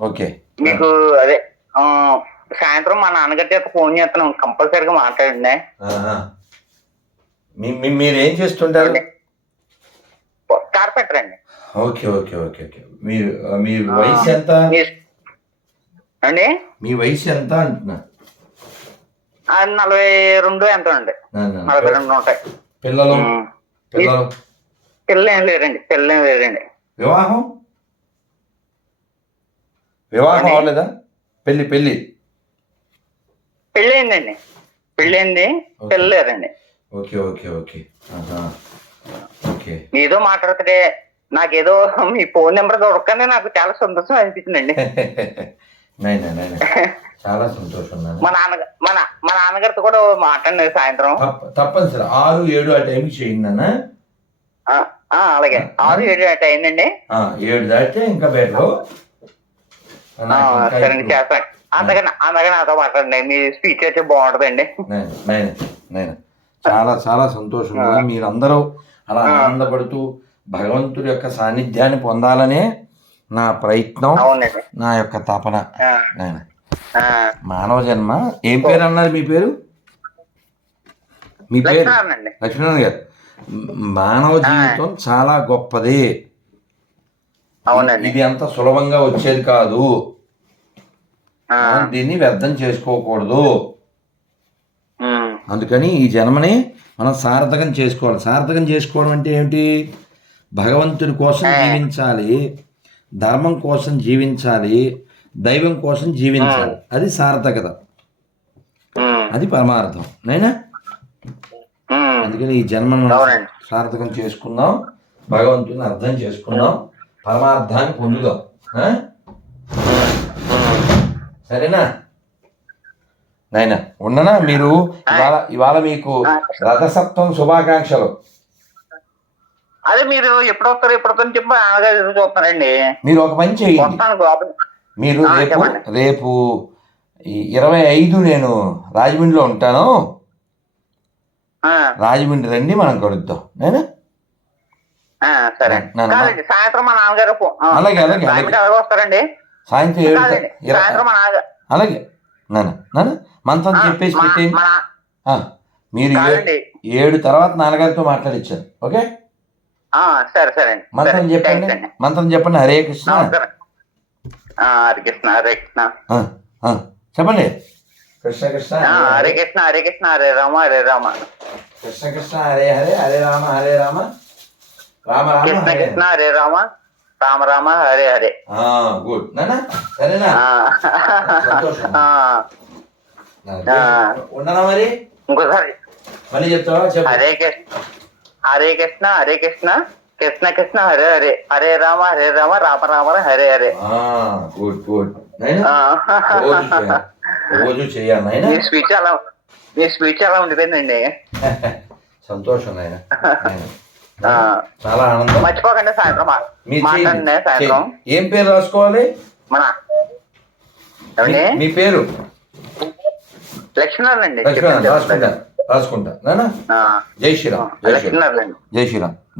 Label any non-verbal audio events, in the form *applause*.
Okay. మీకు అదే సాయంత్రం మా నాన్నగారి చేత ఫోన్ చేస్తున్నాం కంపల్సరీగా మాట్లాడండి. మీరు ఏం చేస్తుంటారు కార్పెంటర్ అండి ఓకే ఓకే ఓకే ఓకే. మీరు మీ వయసు ఎంత? అండి? మీ వయసు ఎంత అంటున్నా? నలభై రెండు ఎంత అండి. నలభై రెండు ఉంటాయి. పిల్లలు. పిల్లలు? పిల్లలు ఏం లేరండి పిల్లలు ఏం లేరండి. వివాహం? వివాహం? అవ్వలేదా పెళ్ళి పెళ్ళి పెళ్ళి. అయిందండి పెళ్ళి అయింది ఓకే. Okay okay. ఓకే. ఏదో మాట్లాడుతుంటే నాకేదో మీ ఫోన్ నెంబర్ దొరకనే నాకు చాలా సంతోషం అనిపించిందండి. *laughs* *laughs* చాలా సంతోషం మా నాన్న మా నాన్నగారితో కూడా మాట్లాడినది సాయంత్రం. తప్ప తప్పనిసరి. ఆరు ఏడు ఆ టైంకి చేయండి నాన్న. ఆ, ఆ, అలాగే. ఆరు ఏడు అటు అయిందండి ఆ, ఏడు దాటితే ఇంకా బెటర్. చేస్తాను నాతో మాట్లాడండి. మీ స్పీచ్ అయితే బాగుంటుందండి. చాలా చాలా సంతోషంగా మీరందరూ అలా ఆనందపడుతూ భగవంతుడి యొక్క సాన్నిధ్యాన్ని పొందాలనే నా ప్రయత్నం నా యొక్క తపన. మానవ జన్మ. ఏం పేరు అన్నారు మీ పేరు? మీ పేరు? లక్ష్మీనారాయణ గారు. మానవ జీవితం చాలా గొప్పది. అవునండి. ఇది అంత సులభంగా వచ్చేది కాదు. దీన్ని వ్యర్థం చేసుకోకూడదు. అందుకని ఈ జన్మని మనం సార్థకం చేసుకోవాలి. సార్థకం చేసుకోవడం అంటే ఏమిటి? భగవంతుడి కోసం జీవించాలి. ధర్మం కోసం జీవించాలి. దైవం కోసం జీవించాలి. అది సార్థకత. అది పరమార్థం. నైనా. అందుకని ఈ జన్మను. సార్థకం చేసుకుందాం. భగవంతుని అర్థం చేసుకుందాం. పరమార్థాన్ని పొందుదాం? సరేనా? నాయనా ఉండనా మీరు? ఇవాళ ఇవాళ మీకు రథసప్తం శుభాకాంక్షలు. అదే మీరు ఎప్పుడు వస్తారు ఎప్పుడు వస్తారు అని చెప్పి చూస్తున్నారండి. మీరు ఒక పని చేయండి. వస్తాను బాబు. మీరు రేపు. రేపు ఇరవై ఐదు నేను రాజమండ్రిలో ఉంటాను. రాజమండ్రి రండి మనం కలుద్దాం. నేనా సరే. కాదండి సాయంత్రం మా నాన్నగారు అలాగే, అలాగే, వస్తారండి. సాయంత్రం ఏడు కాదండి ఇరవై- సాయంత్రం మా నాన్నగారు అలాగే. నాన్న నాన్న చెప్పేసి పెట్టేయండి మీరు ఏడు తర్వాత నాన్నగారితో మాట్లాడిచ్చారు ఓకే? ఆ, సరే సరే అండి. మంత్రం చెప్పండి. మంత్రం చెప్పండి. హరే కృష్ణ. హరే కృష్ణ హరే కృష్ణ. చెప్పండి. కృష్ణ కృష్ణ హరే. కృష్ణ హరే కృష్ణ హరే రామ హరే రామ. కృష్ణ కృష్ణ హరే హరే హరే రామ హరే రామ. రామ రామ కృష్ణ హరే కృష్ణ హరే రామ రామ రామ హరే హరే గుడ్ నాన్న సరేనా ఆ, సంతోషం. ఆ, ఆ. ఉండనా మరి ఇంకోసారి మళ్ళీ చెప్తావా చెప్పు హరే కృష్ణ హరే కృష్ణ హరే కృష్ణ కృష్ణ కృష్ణ హరే హరే హరే రామ హరే రామ రామ రామ హరే హరే గుడ్ గుడ్ నైనా ఆ. రోజు చేయాలి రోజు చేయాలి నాయనా మీ స్పీచ్ అలా మీ స్పీచ్ అలా ఉండిపోయిందండి సంతోషం నాయన ఆ. చాలా ఆనందం. మర్చిపోకండి సాయంత్రం. మా- మాట్లాడండి. సాయంత్రం. ఏం పేరు రాసుకోవాలి? మన మీ- పేరు? లక్ష్మీనారాయణ అండి. లక్ష్మణ రాసుకుంటా రాసుకుంటా. జై శ్రీరామ్ జై శ్రీరామ్. లక్ష్మీనారాయణ జై శ్రీరామ్.